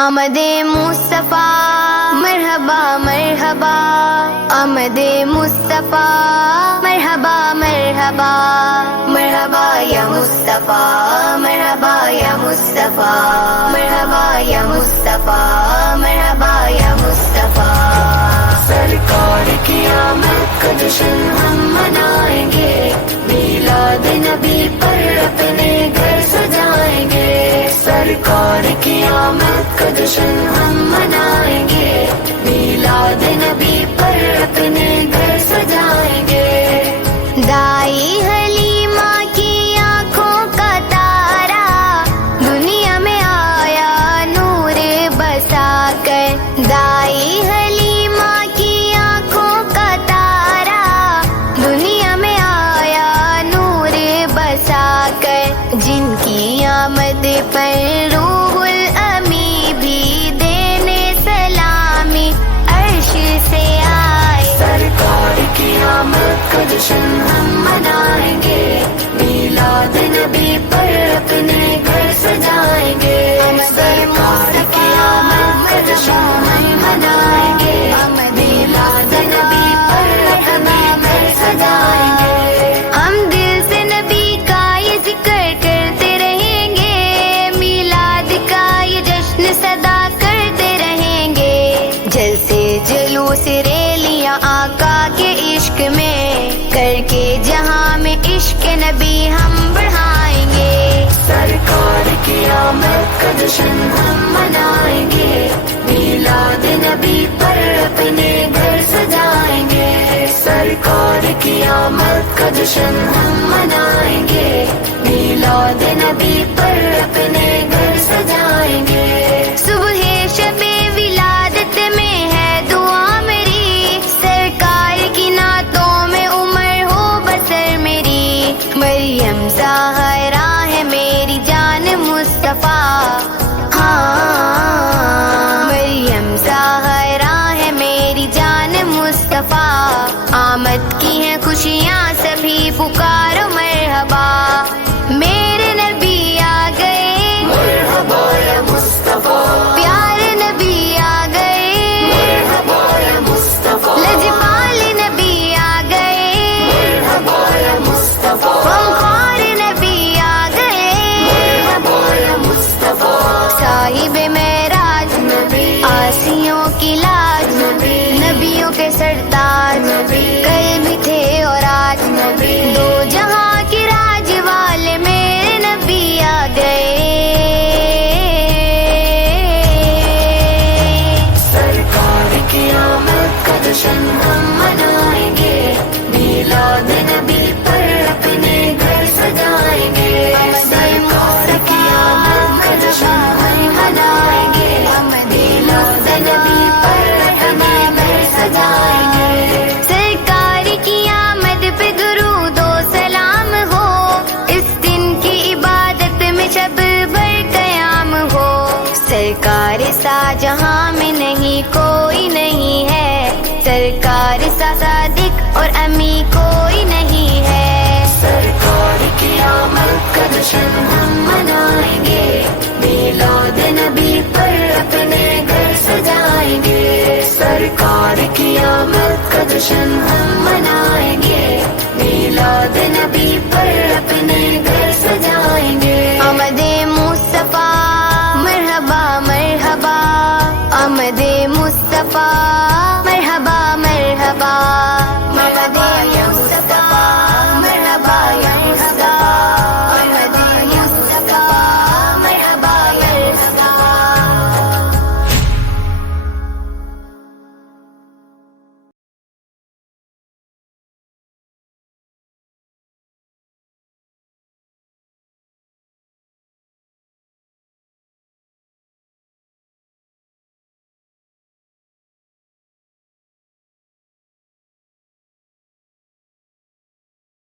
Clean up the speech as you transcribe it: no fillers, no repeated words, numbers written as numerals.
آمد مصطفیٰ مرحبا مرحبا، آمد مصطفیٰ مرحبا مرحبا، مرحبا یا مصطفیٰ مرحبا یا مصطفیٰ، مرحبا یا مصطفیٰ مرحبا یا مصطفیٰ۔ سرکار کی آمد کا جشن ہم منائیں گے، میلاد نبی پر اپنے گھر سجائیں گے۔ سرکار کی آمد کا جشن ہم منائیں گے، میلاد نبی پر اپنے گھر سجائیں گے۔ دائی حلیمہ کی آنکھوں کا تارا دنیا میں آیا نور بسا کر، دائی حلیمہ کی آنکھوں کا تارا دنیا میں آیا نور بسا کر، جن کی آمد پر روح الامی بھی دینے سلامی عرش سے آئے۔ سرکار کی آمد کا جشن ہم منائیں گے، میلاد نبی پر اپنے گھر سجائیں گے۔ سرکار کی آمد کا جشن ہم منائیں گے، میلاد نبی پر اپنے گھر سجائیں گے۔ ہم دل سے نبی کا یہ ذکر کرتے رہیں گے، میلاد کا یہ جشن صدا کرتے رہیں گے، جلسے جلوس ریلیاں آقا کے عشق میں کر کے جہاں میں عشق نبی ہم بڑھائیں گے۔ سرکار کی آمد کا جشن ہم منائیں گے، میلاد نبی پر اپنے گھر سجائیں گے۔ سرکار کی آمد کا جشن ہم منائیں گے، میلاد نبی پر اپنے گھر سجائیں گے۔ صبح شب ولادت میں ہے دعا میری، سرکار کی نعتوں میں عمر ہو بسر میری، مریم زہرا ہے میری جان مصطفیٰ، ہاں مریم زہرا ہے میری جان مصطفیٰ، آمد کی ہیں خوشیاں سبھی پکارو مرحبا، میرے نبی آ گئے مرحبا یا مصطفیٰ، پیارے نبی آ گئے مرحبا یا مصطفیٰ، لجپال نبی آ گئے مرحبا یا مصطفیٰ، غمخوار نبی آ گئے مرحبا یا مصطفیٰ، صاحب معراج نبی، آسیوں کی لاج نبی، نبیوں کے سردار نبی، کل بھی تھے اور آج نبی، دو جہاں کے راج والے میرے نبی آ گئے۔ سرکار کی آمد کا جشن ہم منائیں گے، میلاد نبی پر اپنے گھر سجائیں گے۔ سرکار کی آمد کا جشن ہم منائیں گے، میلاد نبی پر اپنے گھر سجائیں گے۔ سرکار کی آمد پہ درود و سلام ہو، اس دن کی عبادت میں شب بھر قیام ہو، سرکار سا جہاں میں نہیں کوئی نہیں ہے، سرکار سا صادق اور امی کوئی نہیں ہے۔ سرکار کی آمد کا جشن ہم منائیں گے، میلاد نبی پر اپنے گھر سجائیں گے۔ سرکار کی آمد کا جشن ہم منائیں گے، میلاد نبی پر اپنے گھر سجائیں گے۔ آمد مصطفیٰ مرحبا مرحبا، آمد مصطفیٰ